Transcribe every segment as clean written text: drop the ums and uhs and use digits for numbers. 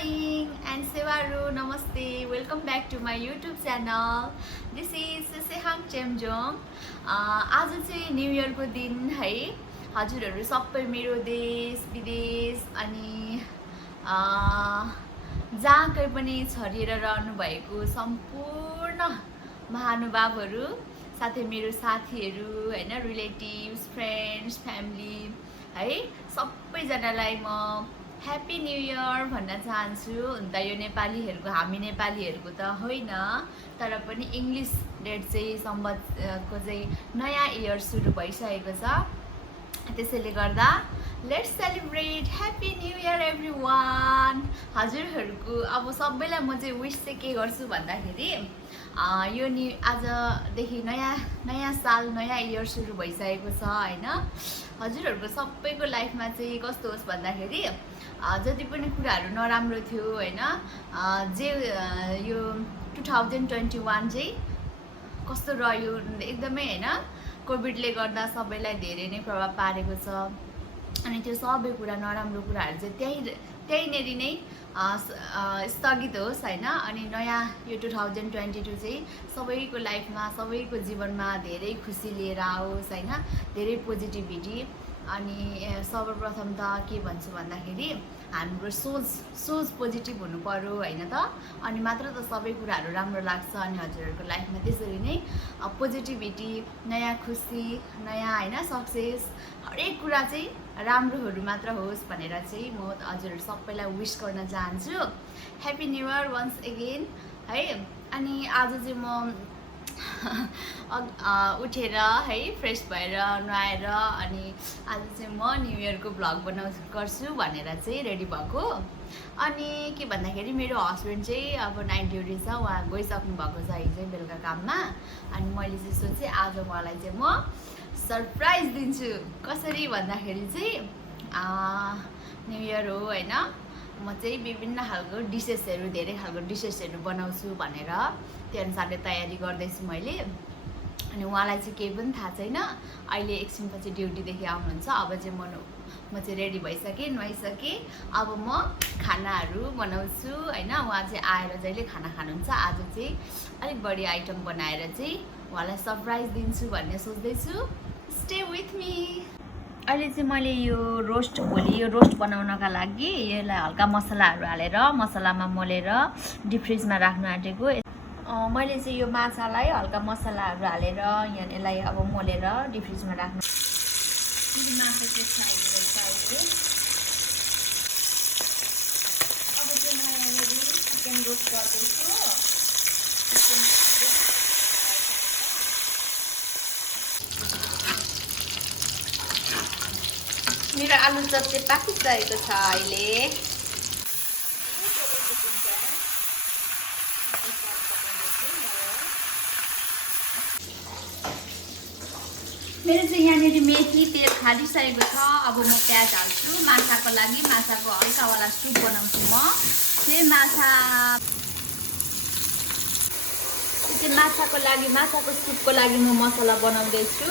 morning and Sewaru, Namaste. Welcome back to my YouTube channel. This is Sehang Chemjong. आज चाहिँ new year को दिन है हजुरहरु सबै मेरो देश विदेश अनि जहाँकै पनि छरिएर रहनु भएको सम्पूर्ण महानुभावहरु साथै मेरो साथीहरु हैन रिलेटिभ्स फ्रेन्ड्स फ्यामिली है सबै जनालाई म ह्यापी न्यू इयर भन्न चाहन्छु। अन्त यो नेपालीहरुको हामी नेपालीहरुको त होइन तर पनि इंग्लिश डेट चाहिँ सम्बन्धको चाहिँ नयाँ इयर सुरु भइसकेको छ। त्यसैले गर्दा let's celebrate happy new year everyone. हजुरहरुको अब सबैलाई म चाहिँ विश चाहिँ के गर्छु भन्दाखेरि यो आजदेखि नयाँ साल नयाँ इयर सुरु भइसकेको छ हैन। हजुरहरुको सबैको लाइफमा चाहिँ कस्तो होस् भन्दाखेरि जति पनि कुराहरु नराम्रो थियो हैन जे यो 2021 चाहिँ कस्तो रह्यो एकदमै हैन कोभिडले गर्दा सबैलाई धेरै नै प्रभाव पारेको छ अनि त्यो सबै कुरा नराम्रो कुराहरु चाहिँ त्यहीनेरि नै स्थगित होस् हैन। अनि नयाँ यो 2022 चाहिँ सबैको लाइफमा सबैको जीवनमा धेरै खुसी लिएर आओस् हैन, धेरै पोजिटिभिटी। अनि सर्वप्रथम त के भन्छु भन्दाखेरि हाम्रो सोच पोजिटिभ हुनु पर्यो हैन त, अनि मात्र त सबै कुराहरु राम्रो लाग्छ। अनि हजुरहरुको लाइफमा त्यसरी नै पोजिटिभिटी नयाँ खुसी नयाँ हैन सक्सेस हरेक कुरा चाहिँ राम्रोहरु मात्र होस् भनेर चाहिँ म हजुरहरु सबैलाई विश गर्न चाहन्छु। Happy new year once again है। अनि आज चाहिँ म उठेर है फ्रेश भएर नुहाएर अनि आज चाहिँ म न्यू इयर को भ्लग गर्छु भनेर चाहिँ रेडी भएको। अनि के भन्दाखेरि मेरो हस्बेन्ड चाहिँ अब नाइट ड्युटी छ, उहाँ गइसक्नु भएको छ हिजो बेलुका काममा। अनि मैले चाहिँ सोचे आज उहाँलाई चाहिँ म सरप्राइज दिन्छु। कसरी भन्दाखेरि चाहिँ न्यू इयर हो हैन, म चाहिँ विभिन्न खालको डिसेसहरु धेरै खालको डिसेसहरु बनाउँछु भनेर त्यो अनुसारले तयारी गर्दैछु मैले। अनि उहाँलाई चाहिँ केही पनि थाहा छैन, अहिले एकछिनपछि ड्युटीदेखि आउनुहुन्छ। अब चाहिँ म चाहिँ रेडी भइसकेँ नुहाइसकेँ, अब म खानाहरु बनाउँछु हैन। उहाँ चाहिँ आएर जहिले खाना खानुहुन्छ, आज चाहिँ अलिक बढी आइटम बनाएर चाहिँ उहाँलाई सरप्राइज दिन्छु भन्ने सोच्दैछु। Stay with me. अहिले चाहिँ मैले यो रोस्ट बनाउनका लागि यसलाई हल्का मसलाहरु हालेर मसलामा मोलेर डिप फ्रिजमा राख्न आँटेको। मैले चाहिँ यो माछालाई हल्का मसलाहरु हालेर यसलाई अब मोलेर डिप फ्रिजमा राख्नु। माछा चाहिँ अब चाहिँ म यहाँनिर चिकन रोस्ट गर्दैछु। मेरो आलु चप चाहिँ पाकिसकेको छ अहिले। मेरो चाहिँ यहाँनिर मेथी तेल खालिसकेको छ। अब म प्याज हाल्छु माछाको लागि। माछाको हल्कावाला सुप बनाउँछु म। त्यही माछाको लागि माछाको सुपको लागि म मसला बनाउँदैछु।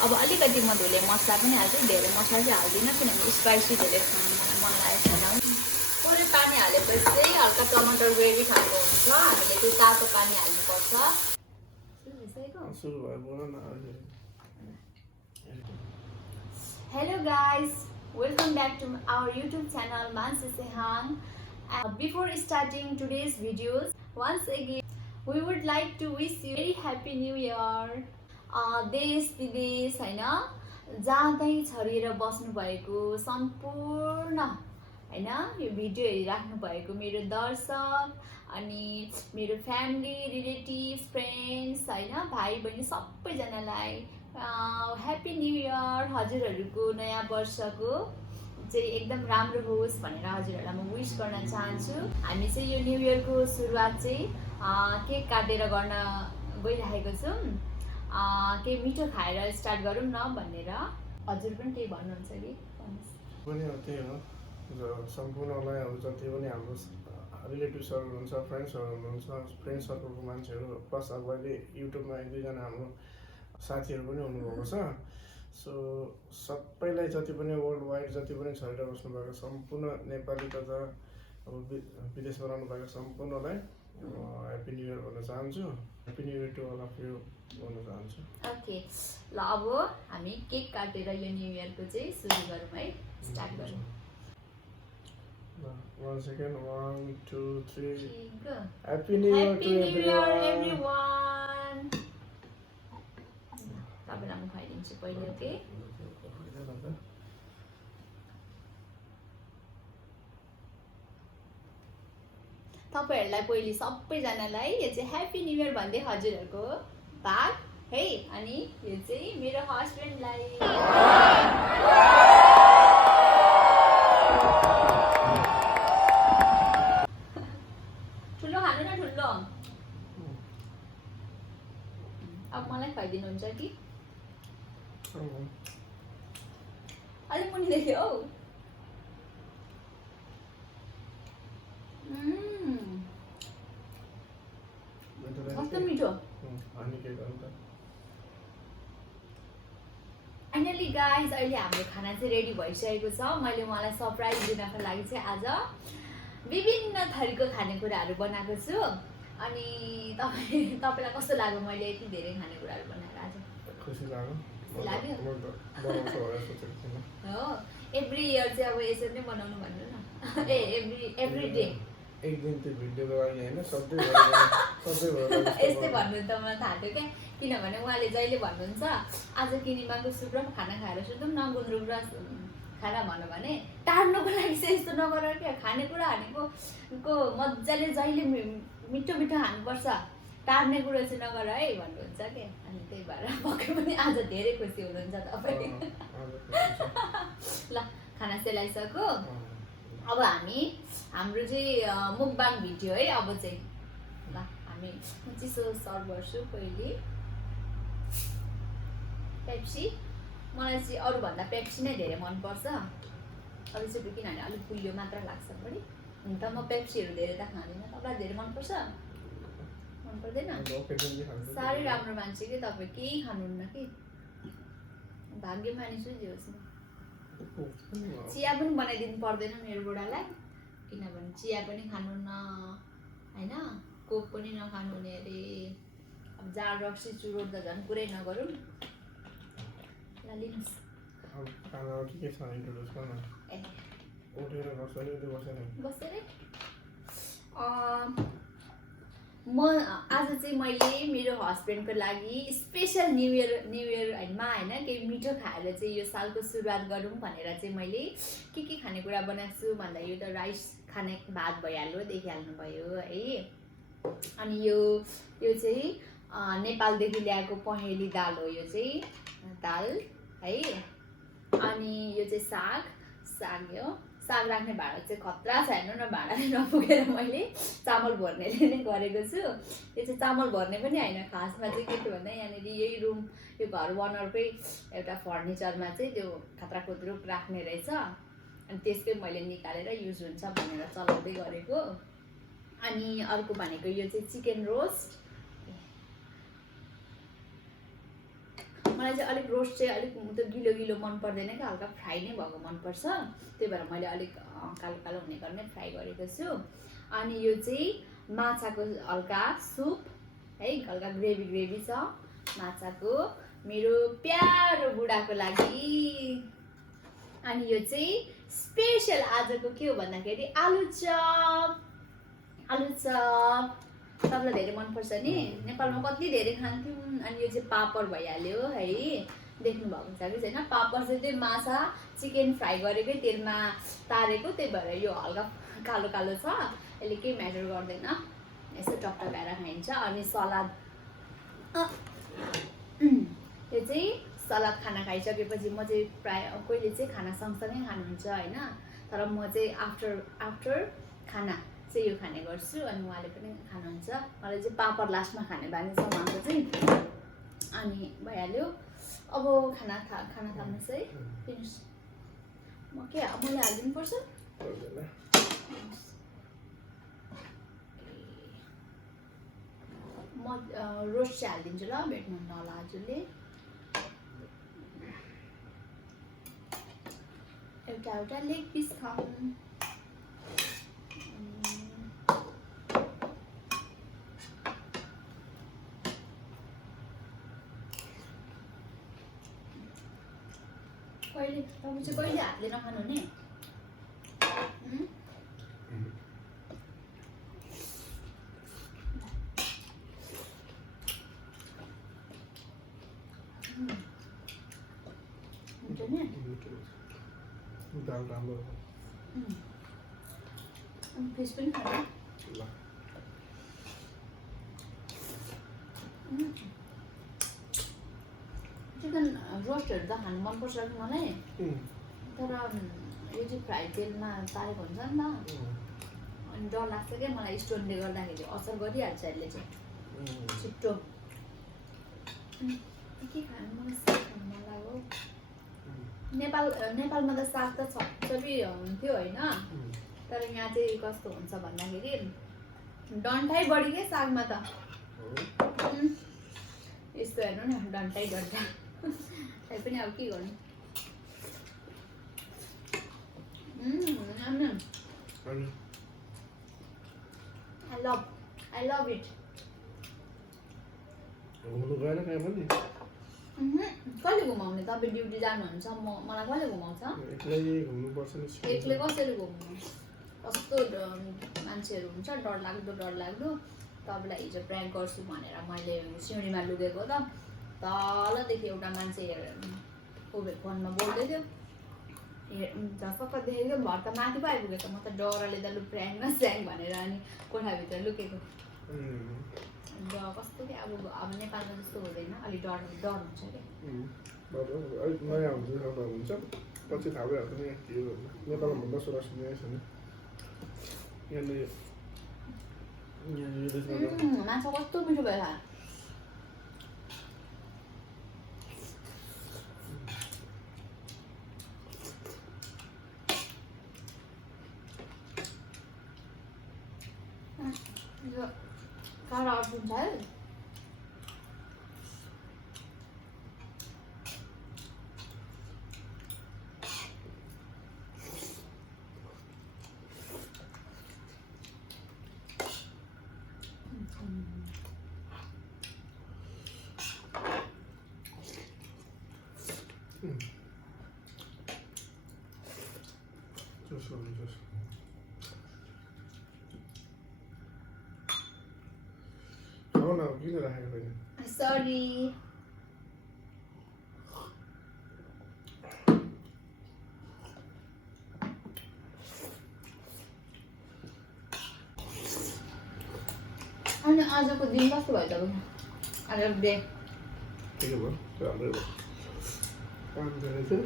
अब अलिकति म धुले मसला पनि हाल्छु, धेरै मसला चाहिँ हाल्दिनँ किनभने स्पाइसी धेरै खानु मन लागेको छैन। थोरै पानी हालेपछि चाहिँ हल्का टमाटर ग्रेभी खाएको हुन्छ, हामीले त्यो तातो पानी हाल्नुपर्छ। Hello guys, welcome back to our YouTube channel Mansi Sehang. Before starting today's videos, once again we would like to wish you very happy new year. देश विदेश हैन जहाँकै छरिएर बस्नु भएको सम्पूर्ण हैन यो भिडियो हेरिराख्नु भएको मेरो दर्शक अनि मेरो फ्यामिली रिलेटिभ्स फ्रेन्ड्स हैन भाइ बहिनी सबैजनालाई ह्यापी न्यू इयर। हजुरहरुको नयाँ वर्षको चाहिँ एकदम राम्रो होस् भनेर हजुरहरुलाई म विश गर्न चाहन्छु। हामी चाहिँ यो न्यू इयर को सुरुवात चाहिँ केक काटेर गर्न गइरहेको छौं। केही मिठो खाएर स्टार्ट गरौँ न भनेर। हजुर पनि केही भन्नुहुन्छ कि? पनि त्यही हो, सम्पूर्णलाई अब जति पनि हाम्रो रिलेटिभ्सहरु हुनुहुन्छ फ्रेन्ड्सहरु हुनुहुन्छ फ्रेन्ड सर्कलको मान्छेहरु प्लस अब अहिले युट्युबमा एक दुईजना हाम्रो साथीहरु पनि हुनुभएको छ। सो सबैलाई जति पनि वर्ल्ड वाइड जति पनि छरिएर बस्नु भएको सम्पूर्ण नेपाली तथा अब विदेशमा रहनुभएको सम्पूर्णलाई ह्याप्पी न्यु इयर भन्न चाहन्छु। Happy new year to all of you भन्न चाहन्छु। ओके ल अब हामी केक काटेर यो न्यु इयरको चाहिँ सुरु गरौँ है, स्टार्ट गरौँ। 1 second, 1 2 3 go. Happy New Year Happy to New Year everyone. everyone. तपाईँलाई म खुवाइदिन्छु पहिले, ओके? तपाईँहरूलाई पहिले सबैजनालाई यो चाहिँ ह्याप्पी न्यु इयर भन्दै हजुरहरूको भाग है। अनि यो चाहिँ मेरो हस्बेन्डलाई ठुलो खानु न, ठुलो। अब मलाई खुवाइदिनुहुन्छ कि अलिक मुनि देख्यो हौ। कस्तो मिठो। फाइनली गाइज अहिले हाम्रो खाना चाहिँ रेडी भइसकेको छ। मैले उहाँलाई सरप्राइज दिनको लागि चाहिँ आज विभिन्न थरीको खानेकुराहरू बनाएको छु। अनि तपाईँलाई कस्तो लाग्यो मैले यति धेरै खानेकुराहरू बनाएर आज? खुसी लाग्यो। हो, एभ्री इयर चाहिँ अब यसरी नै बनाउनु भन्नु न। ए एभ्री डे एक दिन त्यो भिडियोको लागि हैन, सधैँ यस्तै भन्नु त मलाई थाहा थियो क्या। किनभने उहाँले जहिले भन्नुहुन्छ आज किनिमाको सुप र खाना खाएर सुतौँ न, गुन्द्रुक र खाना भन्नु भने टार्नुको लागि चाहिँ यस्तो नगर क्या। खानेकुरा हानेको मजाले जहिले मिठो मिठो खानुपर्छ, टार्ने कुरो चाहिँ नगर है भन्नुहुन्छ क्या। अनि त्यही भएर पक्कै पनि आज धेरै खुसी हुनुहुन्छ तपाईँ। ल खाना सेलाइसक्यो। अब हामी हाम्रो चाहिँ मुकबाङ भिडियो है। अब चाहिँ ल हामी चिसो सर्भ गर्छु। पहिले पेप्सी, मलाई चाहिँ अरूभन्दा पेप्सी नै धेरै मनपर्छ। अरूचोटि किनभने अलिक गुलियो मात्र लाग्छ बढी। हुन त म पेप्सीहरू धेरै त खाँदिनँ। तपाईँलाई धेरै मनपर्छ? मन पर्दैन? साह्रै राम्रो मान्छे कि तपाईँ, केही खानुहुन्न कि। भाग्यमानी छु जे होस् न। चिया पनि बनाइदिनु पर्दैन मेरो बुढालाई, किनभने चिया पनि खानुहुन्न होइन, कोक पनि नखानुहुने अरे। अब जाड रक्सी चुरोट त झन् कुरै नगरौँ। ल लिनुहोस्। बसेरै म आज चाहिँ मैले मेरो हस्बेन्डको लागि स्पेसल न्यु इयरमा होइन केही मिठो खाएर चाहिँ यो सालको सुरुवात गरौँ भनेर चाहिँ मैले के खानेकुरा बनाएको छु भन्दा यो त राइस खाने भात भइहाल्यो, देखिहाल्नु भयो है। अनि यो चाहिँ नेपालदेखि ल्याएको पहेँली दाल हो। यो चाहिँ दाल है। अनि यो चाहिँ साग हो। साग राख्ने भाँडा चाहिँ खतरा छ, हेर्नु न, भाँडाले नपुगेर मैले चामल भर्नेले नै गरेको छु। यो चाहिँ चामल भर्ने पनि होइन, खासमा चाहिँ के थियो भन्दा यहाँनिर यही रुम, यो घर ओनरकै एउटा फर्निचरमा चाहिँ त्यो खतरा खुद्रुक राख्ने रहेछ। अनि त्यसकै मैले निकालेर युज हुन्छ भनेर चलाउँदै गरेको। अनि अर्को भनेको यो चाहिँ चिकन रोस्ट। मलाई चाहिँ अलिक रोस्ट चाहिँ अलिक त्यो गिलो गिलो मन पर्दैन क्या, हल्का फ्राई नै भएको मनपर्छ। त्यही भएर मैले अलिक कालो कालो हुने गर्ने फ्राई गरेको छु। अनि यो चाहिँ माछाको हल्का सुप है, हल्का ग्रेभी छ माछाको मेरो प्यारो बुढाको लागि। अनि यो चाहिँ स्पेसल आजको के हो भन्दाखेरि आलुचप। सबलाई धेरै मनपर्छ नि, नेपालमा कति धेरै खान्थ्यौँ। अनि यो चाहिँ पापड भइहाल्यो है, देख्नु भएको छ कि छैन। पापड चाहिँ त्यो माछा चिकन फ्राई गरेकै तेलमा तारेको, त्यही भएर यो हल्का कालो कालो छ। यसले केही म्याटर गर्दैन, यसो टकटकाएर खाइन्छ। अनि सलाद, यो चाहिँ सलाद खाना खाइसकेपछि म चाहिँ प्राय कहिले चाहिँ खाना सँगसँगै खानुहुन्छ होइन, तर म चाहिँ आफ्टर खाना चाहिँ यो खाने गर्छु। अनि उहाँले पनि खानुहुन्छ। मलाई चाहिँ पापड लास्टमा खाने बानी छ उहाँको चाहिँ। अनि भइहाल्यो। अब खाना थाल्नुहोस् है। दिनुहोस्। मैले हालिदिनु पर्छ। म रोस्ट चाहिँ हालिदिन्छु ल, भेट्नुहुन्न होला हजुरले। एउटा लेग पिस खाऊँ। कहिले तपाईँ चाहिँ कहिले हातले नखानु हुने हुन्छ नि दाल राम्रो फिस पनि खानु ल चिकन रोस्टहरू त खानु मनपर्छ कि मलाई तर यो चाहिँ फ्राई तेलमा पारेको हुन्छ नि त अनि डर लाग्छ क्या मलाई स्टोनले गर्दाखेरि असर गरिहाल्छ यसले चाहिँ छिट्टो के खानु मलाई साग खानु मन लाग्यो नेपालमा त साग त छपछपी हुन्थ्यो होइन तर यहाँ चाहिँ कस्तो हुन्छ भन्दाखेरि डन्ठै बढी क्या सागमा त यस्तो हेर्नु न डन्ठै डन्ठा तै पनि अब के गर्नु I love it. घुम्नु गएन कहीँ पनि कहिले घुमाउने तपाईँ ड्युटी जानुहुन्छ मलाई कहिले घुमाउँछ एक्लै घुम्नुपर्छ नि एक्लै कसरी घुम्नु कस्तो मान्छेहरू हुन्छ डरलाग्दो तपाईँलाई हिजो प्र्याङ्क गर्छु भनेर मैले सिँढीमा लुगेको त तलदेखि एउटा मान्छे फोनमा बोल्दै थियो झसक्क देखेको भर त माथि पो आइपुगेछ म त डरले त लु प्र्याङ्क न स्याङ भनेर अनि कोठाभित्र लुकेको कस्तो कि अब नेपालमा जस्तो हुँदैन अलिक डर हुन्छ क्या अलिक नयाँ हुन्छ एउटा हुन्छ पछि थाहा भइहाल्छ नि के हो नेपालमा भन्दा सुरक्षित नै छैन यहाँनिर माछा कस्तो मिठो भयो काँडा अट्नुहुन्छ है किन राखेको छैन सरी अनि आजको दिन कस्तो भयो तपाईँ आज डे ठिकै भयो राम्रै भयो काम धेरै थियो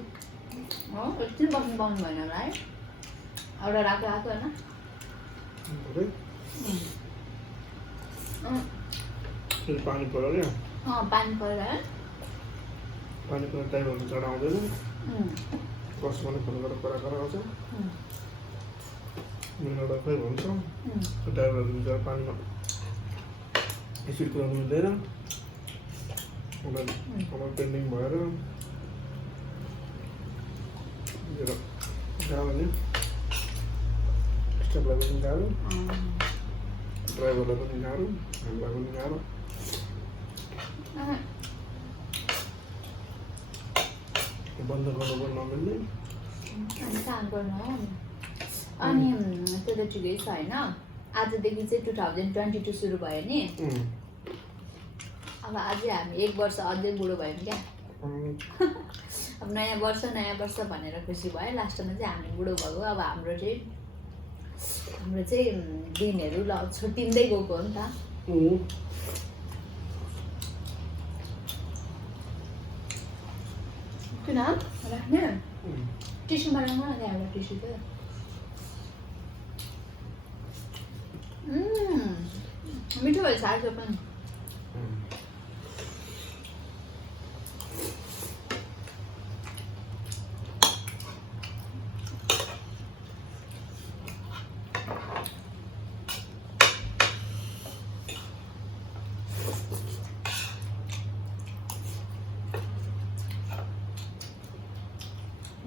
एकछिन बस्नु पाउनु भएन होला है एउटा रातो आएको होइन फेरि पानी पऱ्यो क्या पानी परेर है पानी परेर ड्राइभरले चढाउँदैन कसमा नै फोन गरेर कराउँछ एउटा खोइ भन्छ ड्राइभरहरू पानीमा एसिड कुराउनु मिल्दैन उसलाई पेन्डिङ भएर गाह्रो नि स्टाफलाई पनि गाह्रो ड्राइभरलाई पनि गाह्रो हामीलाई पनि गाह्रो बन्द गर्नु पनि नमिल्ने काम गर्नु हो अनि त्यो त ठिकै छ होइन आजदेखि चाहिँ 2022 सुरु भयो नि अब अझै हामी 1 वर्ष अझै बुढो भयौँ क्या अब नयाँ वर्ष भनेर खुसी भयो लास्टमा चाहिँ हामी बुढो भएको अब हाम्रो चाहिँ दिनहरू छुट्टिँदै गएको हो नि त किन राख्ने टिस्युमा राख्नु न त्यहाँ एउटा टिस्यु थियो मिठो भएछ आज पनि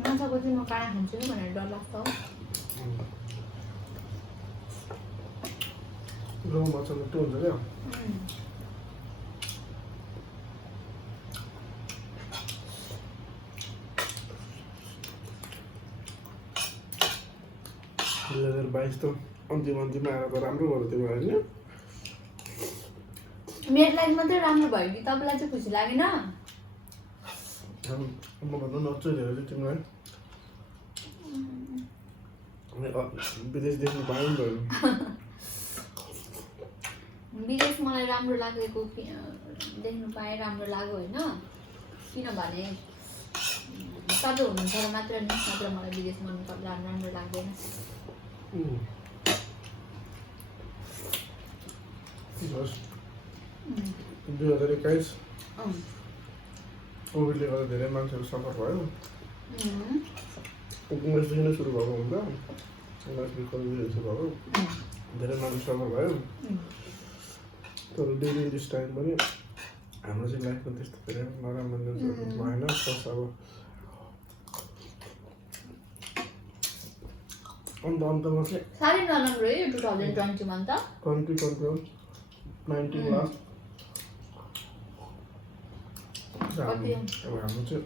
माछाको चाहिँ म काँडा खान्छु नि भनेर डर लाग्छ हो रौँ माछा मिठो हुन्छ क्या 2022 त अन्तिममा आएर त राम्रो भयो तिम्रो होइन मेरो लागि मात्रै राम्रो भयो कि तपाईँलाई चाहिँ खुसी लागेन? म भन्दा नचोरेर चाहिँ तिमीलाई विदेश देख्नु पायो नि त विदेश मलाई राम्रो लागेको देख्नु पाएँ राम्रो लाग्यो होइन किनभने तपाईँ हुनुहुन्छ र मात्र नि नत्र मलाई विदेशमा राम्रो लाग्दैन 2021 कोभिडले गर्दा धेरै मान्छेहरू सफर भयो 19 नै सुरु भएको हुन्छ 19 कोभिड सुरु भएको धेरै मान्छे सफर भयो तर ड्युरिङ दिस टाइम पनि हाम्रो चाहिँ लाइफमा त्यस्तो धेरै नराम्रो न्युजहरू भएन प्लस अब अन्तमा चाहिँ साह्रै नराम्रो है 2020 मा त 2021 19 लास्ट अब हाम्रो चाहिँ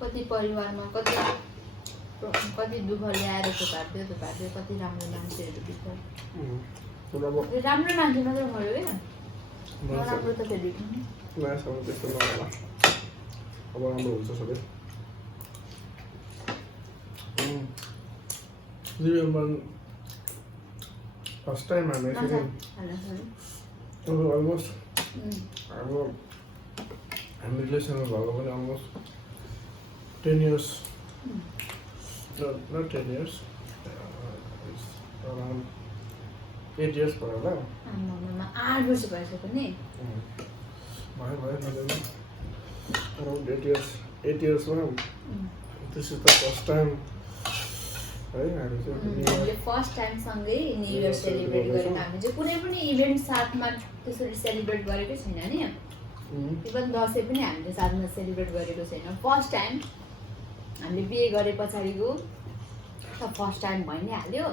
कति परिवारमा कति दुःख ल्याएर थुपार्थ्यो कति राम्रो मान्छेहरू बित्यो राम्रो मान्छे मात्र मऱ्यो क्या नराम्रो त फेरि नयाँसम्म त्यस्तो नहोला अब राम्रो हुन्छ सबै जीवनमा फर्स्ट टाइम हामी यसरी अब अलमोस्ट हाम्रो रिलेसनमा भएको पनि almost 10 years not 10 years it's around 8 years भयो होला 8 वर्ष भइसक्यो नि भयो around 8 years मा this is the first time है हामी चाहिँ फर्स्ट टाइम सँगै न्यू इयर सेलिब्रेट गरेको हामी चाहिँ कुनै पनि इभेन्ट साथमा त्यसरी सेलिब्रेट गरेकै छैन नि इभन दसैँ पनि हामीले साथमा सेलिब्रेट गरेको छैन फर्स्ट टाइम हामीले बिहे गरे पछाडिको त फर्स्ट टाइम भइ नै हाल्यो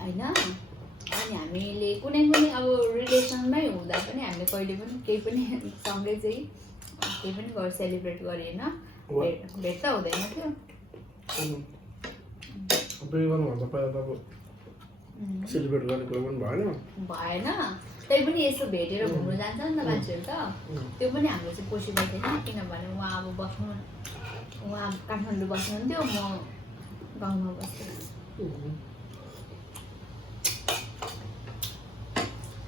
होइन अनि हामीले कुनै पनि अब रिलेसनमै हुँदा पनि हामीले कहिले पनि केही पनि सँगै चाहिँ केही पनि सेलिब्रेट गरेन भेट त हुँदैन थियो बिहे गर्नुभन्दा पहिला त अब सेलिब्रेट गर्ने कुरा पनि भएन त्यही पनि यसो भेटेर घुम्नु जान्छ नि त मान्छेहरू त त्यो पनि हाम्रो चाहिँ पोसिबल थिएन किनभने उहाँ अब उहाँ काठमाडौँ बस्नुहुन्थ्यो म गाउँमा बस्थेँ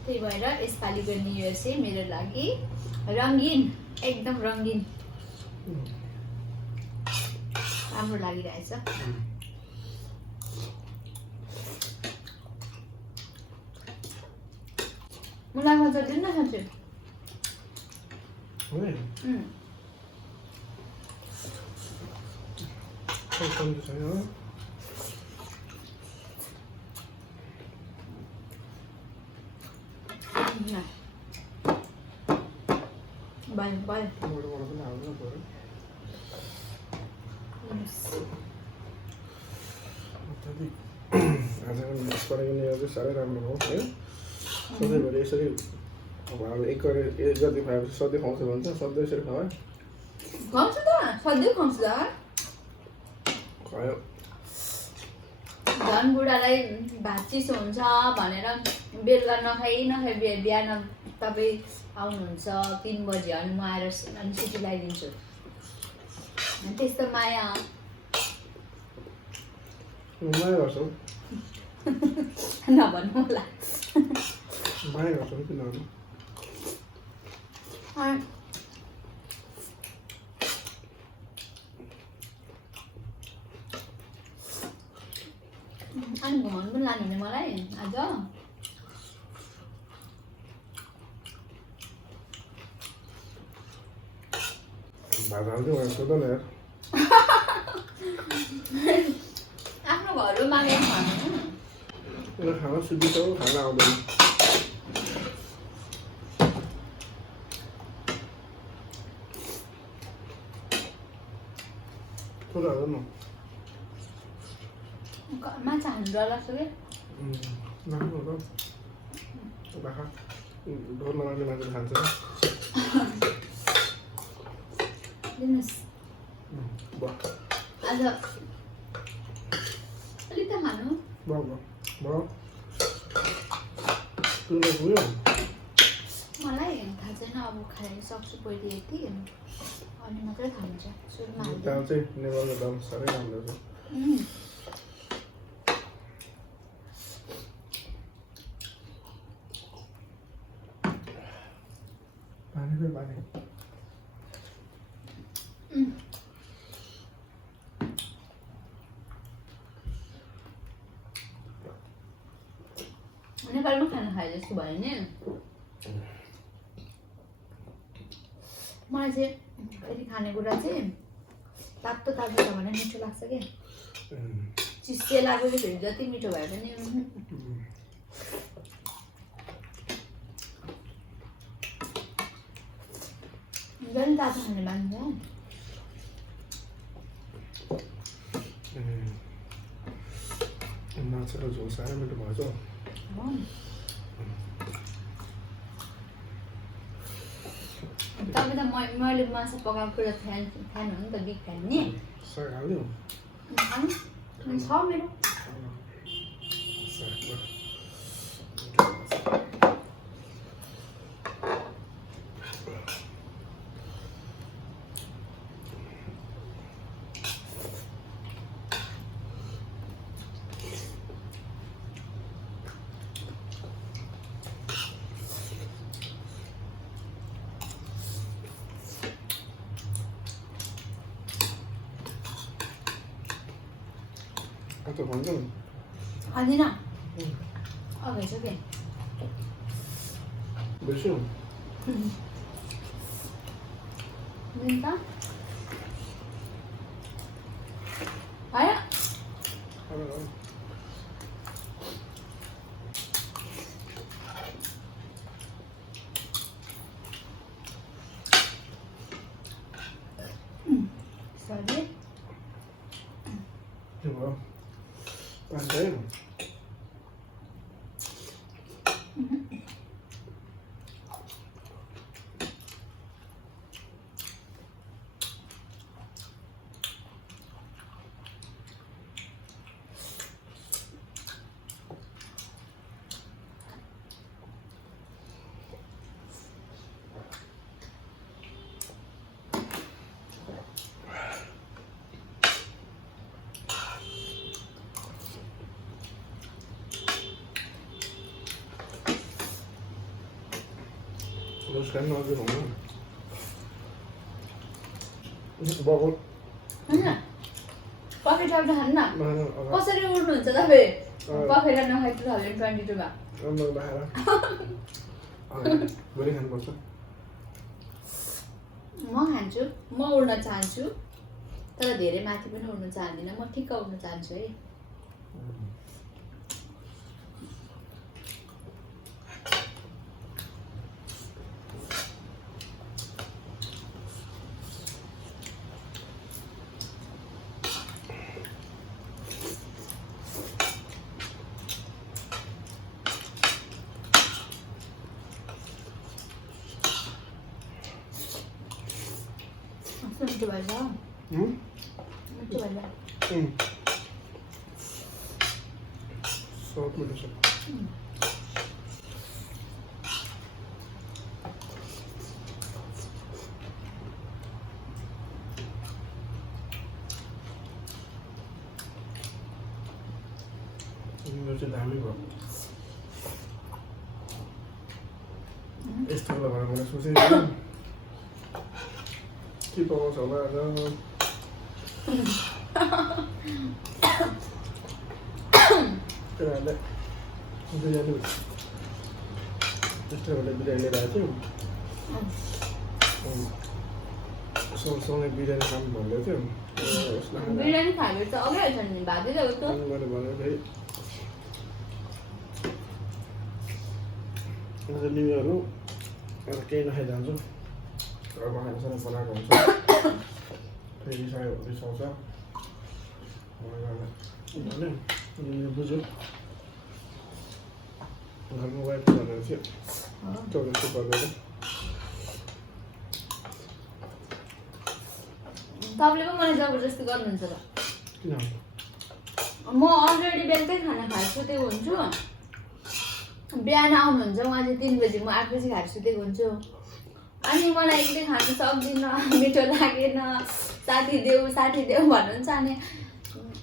त्यही भएर यसपालिको न्यु इयर चाहिँ मेरो लागि रङ्गीन एकदम रङ्गीन राम्रो लागिरहेछ मलाई मजा दिनु न साँच्चै साह्रै राम्रो हो है सधैँभरि यसरी अब हामी एक जति खुवाएपछि सधैँ खुवाउँछ भन्छ सधैँ यसरी खुवायो खुवाउँछु त सधैँ खुवाउँछु त खुवायो झन् बुढालाई भात चिसो हुन्छ भनेर बेलुका नखाइ बिहान तपाईँ आउनुहुन्छ 3 बजी अनि म आएर अनि सिटी लगाइदिन्छु त्यस्तो माया गर्छौ नभन्नु होला माया गर्छौ किनभने अनि घुमाउनु पनि लानुहुने मलाई आज भात हाल्थ्यो उहाँ सोध न यार आफ्नो घर हो मागेर खानु उसलाई खाना सुबिस हो खाना आउँदैन थोरै हाल्नु न माछा हाल्नु डर लाग्छ क्या नखानु होला नखा डर नलाग्ने मान्छेले खान्छ दिनुहोस् आज अलिक त खानु भयो तुले पुग्यो मलाई थाहा छैन अब खाइसक्छु पहिले यति अनि मात्रै थाहा हुन्छ सुरुमा दाल चाहिँ नेपालको दाल साह्रै राम्रो छ पानी पानी नेपालमा खाना खाए जस्तो भयो नि मलाई चाहिँ फेरि खानेकुरा चाहिँ तातो तातो छ भने मिठो लाग्छ क्या चिसो लाग्यो कि फेरि जति मिठो भए पनि जहिले तातो खाने मान्छ माछाको झोल साह्रै मिठो भएछ तपाईँ त मैले माछा पकाएको कुरा फ्यान हो नि त बिग फ्यान नि साग हाल्यो अनि छ मेरो तो भन्छ नि खाँदिन भइसक्यो बेसी हो दिन त आयो सरी त्यो भयो पानी चाहियो Terus kan lagi ngomong बाबु हैन पखेट आउँदा खान्न mana कसरी उड्नुहुन्छ तपाईँ पखेटा नखाइ 2022 मा राम्रो बाहिर भोलि खानुपर्छ म खान्छु म उड्न चाहन्छु तर धेरै माथि पनि उड्न चाहदिनँ म ठिक्क उड्न चाहन्छु है मिठो भएछ मिठो भएछ सब मिठो छ यो चाहिँ दामी भयो यस्तो होला भनेर मैले सोचेको थिएँ के पकाउँछ होला र बिरयानी त्यस्तो बेला बिरयानी ल्याएको थियौँ सँगसँगै बिरयानी खाऊँ भन्दै थियौँ बिरयानी खायो त अघि हाल्छ नि भात दिँदै हो त मैले भनेको फेरि आज न्यु इयर हो अन्त केही नखाइ जान्छु घरमा खानासाना बनाएको हुन्छ फेरि सायो रिसाउँछ भने बुझ्यो घरमा वाइफ भनेर चाहिँ चौधरी पर्दैन तपाईँले पो मलाई जबरजस्ती गर्नुहुन्छ त किन म अलरेडी बेलुकै खाना खाएर सुतेको हुन्छु बिहान आउनुहुन्छ उहाँ चाहिँ 3 बजी म 8 बजी खाएर सुतेको हुन्छु अनि मलाई एक्लै खानु सक्दिनँ मिठो लागेन साथी देऊ भन्नुहुन्छ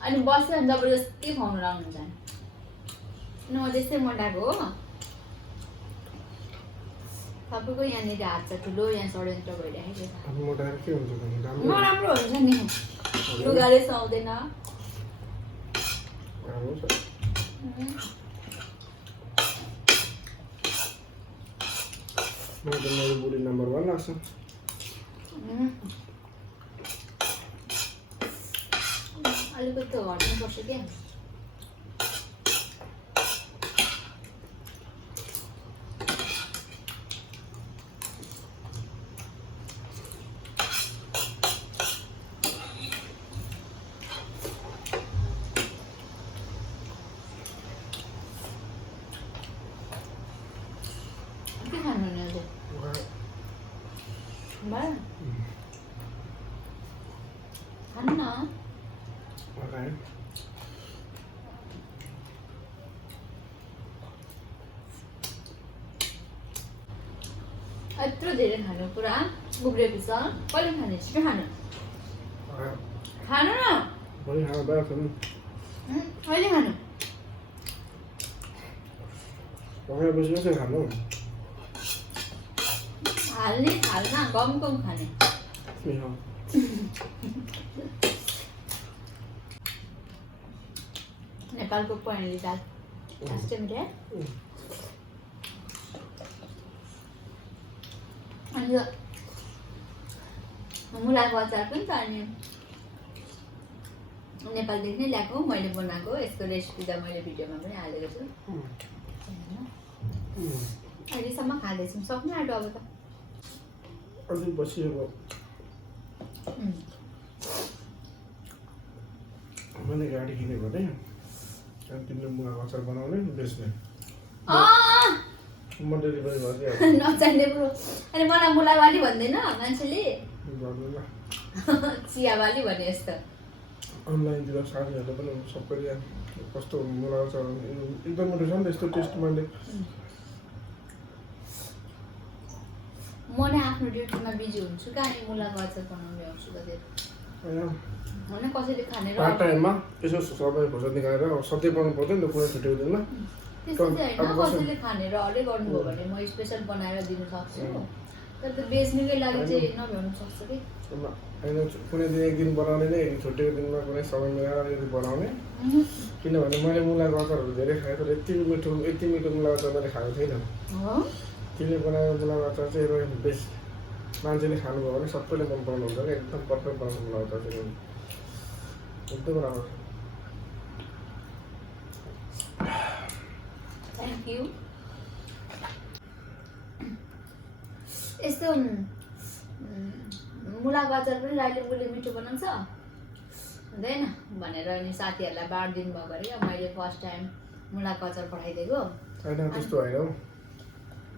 अनि बसेर जबरजस्ती खुवाउनु लाउनुहुन्छ अनि म त्यस्तै मोटाएको हो तपाईँको यहाँनिर हात छ ठुलो यहाँ षड्यन्त्र भइरहेको छ अब मोटाएर के हुन्छ त नराम्रो हुन्छ नि लुगाले सुहाउँदैन राम्रो छ मलाई त मेरो बुढी नम्बर 1 लाग्छ अलिकति घट्नुपर्छ क्या के खानु नि अझै खानु न यत्रो धेरै खानु पुरा उब्रेको छ कहिले खाने छिटो खानु खानु न भोलि खाना बाहिर खानु कहिले खानु पकाएर बसेपछि खानु हाल्ने हाल्न कम खाने ए हो नेपालको पहेँली दाल लास्ट मिठो अनि यो मुलाको अचार पनि छ अनि नेपालदेखि नै ल्याएको मैले बनाएको यसको रेसिपी त मैले भिडियोमा पनि हालेको छु अहिलेसम्म खाँदैछौँ सक्नु आँट्यो अब त अलिक पछि अब मैले गाडी किनेको भने अनि तिमीले मुलाको अचार बनाउने बेच्ने म डेलिभरी गरिदिइहाल्छु नचाहिने कुरो अनि मलाई मुलावाली भन्दैन मान्छेले गर्दैन चियावाली भने यस्तो अनलाइनतिर साथीहरूले पनि सबैले कस्तो मुलाको अचार एकदम मिठो छ नि त यस्तो टेस्ट मैले म नै आफ्नो ड्युटीमा बिजी हुन्छु क्या अनि मुलाको अचार बनाउने आउँछु त होइन कसैले खाने र पार्ट टाइममा यसो सबै खोज्दै निकालेर सधैँ बनाउनु पर्दैन नि त कुनै छुट्टी हुँदैन त्यस्तो चाहिँ होइन कसैले खाने र अरे गर्नुभयो भने म स्पेसल बनाएर दिन सक्छु तर त्यो बेच्नुकै लागि चाहिँ नभ्याउनु सक्छ कि होइन कुनै दिन एक दिन बनाउने नै छुट्टीको दिनमा कुनै समय मिलाएर यदि बनाउने किनभने मैले मुलाको अचारहरू धेरै खाएँ तर यति मिठो मुलाको अचार मैले खाएको थिइनँ तिमीले बनाएको मुलाको अचार चाहिँ एकदम बेस्ट मान्छेले खानुभयो भने सबैले मन पराउनुहुन्छ क्या एकदम पर्फेक्ट बनाएको मुलाको अचार चाहिँ एकदम राम्रो थ्याङ्क यू यस्तो मुलाको अचार पनि राईले मुले मिठो बनाउँछ हुँदैन भनेर अनि साथीहरूलाई बाँडिदिनु भएको अरे मैले फर्स्ट टाइम मुलाको अचार पठाइदिएको होइन त्यस्तो होइन हौ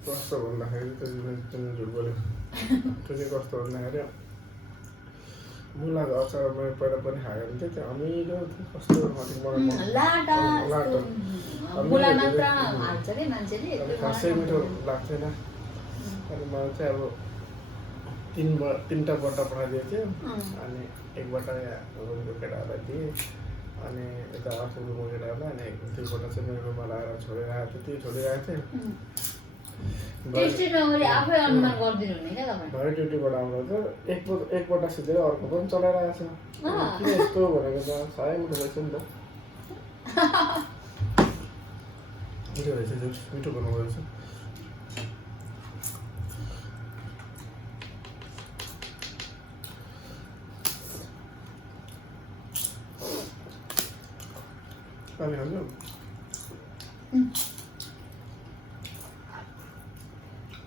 कस्तो भन्दाखेरि तिमीले झुट बोल्यो त्यो चाहिँ कस्तो भन्दाखेरि मुलाको अचार मैले पहिला पनि खाएको थिएँ त्यो अमिलो कस्तो खासै मिठो लाग्थेन अनि मलाई चाहिँ अब तिनवटा बट्टा पठाइदिएको थियो अनि एक बट्टा रुमको केटाहरूलाई दिएँ अनि यता अर्को रुमको केटाहरूलाई अनि दुई बट्टा चाहिँ मेरो रुममा लगाएर छोडेर आएको थियो त्यही छोडिरहेको थिएँ भरे ड्युटीबाट आउँदा त एकपल्ट सिधै अर्को पनि चलाइरहेको छ किन यस्तो भनेको त साह्रै मिठो रहेछ नि त मिठो रहेछ जुस मिठो बनाउँदो रहेछ पानी खान्छ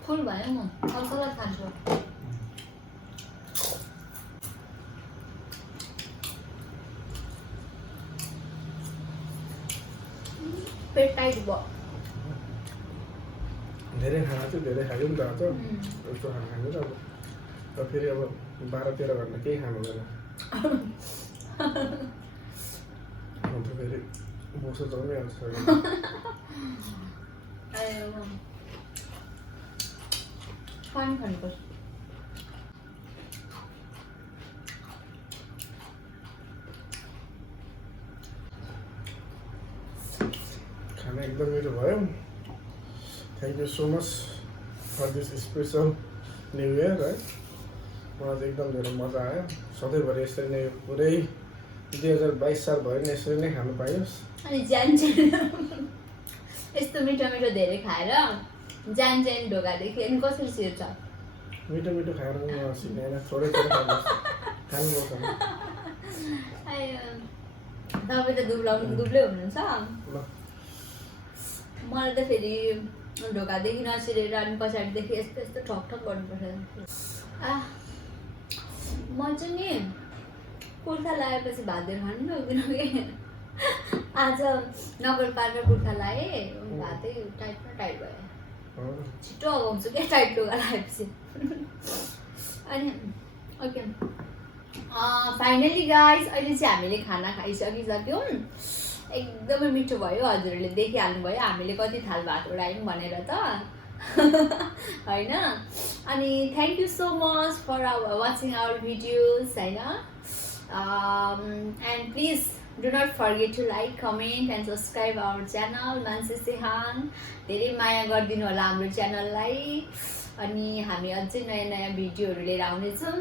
फुल भयो म सलाद खान्छु पेट टाइट भयो धेरै खाना चाहिँ धेरै खायो नि त आज यस्तो खाना खानु त अब र फेरि अब 12-13 घन्टा केही खानु हुँदैन अन्त फेरि बोसो जमिहाल्छ पानी खानुपर्छ। खाना एकदम मिठो भयो। Thank you so much for this special new year है। मलाई चाहिँ एकदम धेरै मजा आयो। सधैँभरि यसरी नै पुरै 2022 सालभरि नै यसरी नै खानु पाइयोस्। अनि जान यस्तो मिठो मिठो धेरै खाएर जान चाहिँ ढोकादेखि अनि कसरी सिर्छ? मिठो मिठो खाएर पनि नसिक्ने होइन, थोरै थोरै खानुपर्छ नि। तपाईँ त दुब्लै हुनुहुन्छ। ल मलाई त फेरि ढोकादेखि नसिरेर अनि पछाडिदेखि यस्तो यस्तो ठक गर्नुपर्छ। म चाहिँ नि कुर्ता लगाएपछि भात दिएर खानु सक्दिनँ कि। आज नगरपालिका कुर्ता लगाएँ, भातै टाइट न टाइट भयो। छिटो अगाउँछु क्या टाइट लुगा लगाएपछि। अनि ओके फाइनली गाइज अहिले चाहिँ हामीले खाना खाइसकिसक्यौँ। एकदमै मिठो भयो, हजुरहरूले देखिहाल्नुभयो हामीले कति थाल भात उडायौँ भनेर त होइन। अनि thank you so much for watching our videos होइन। And please do not forget to like, comment and subscribe our channel मान्छे सेहान। धेरै माया गरिदिनु होला हाम्रो च्यानललाई। अनि हामी अझै नयाँ नयाँ भिडियोहरू लिएर आउनेछौँ।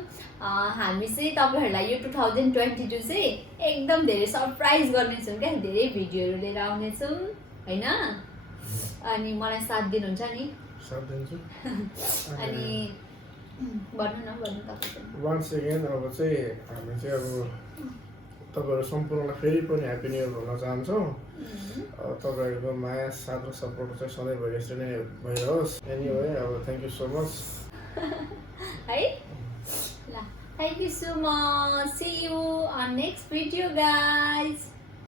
हामी चाहिँ तपाईँहरूलाई यो 2022 चाहिँ एकदम धेरै सरप्राइज गर्नेछौँ क्या, धेरै भिडियोहरू लिएर आउनेछौँ होइन। अनि मलाई साथ दिनुहुन्छ नि? साथ दिन्छु। अनि भन्नु न, भन्नु तपाईँ। वान्स अगेन अब चाहिँ हामी चाहिँ अब तपाईँहरू सम्पूर्णलाई फेरि पनि ह्याप्पी न्यु इयर भन्न चाहन्छौँ। तपाईँहरूको माया साथ र सपोर्ट चाहिँ सधैँभरि यसरी नै भइरहोस्। एनिवे अब थ्याङ्क यू सो मच है। ल thank you so much. See you on next video guys.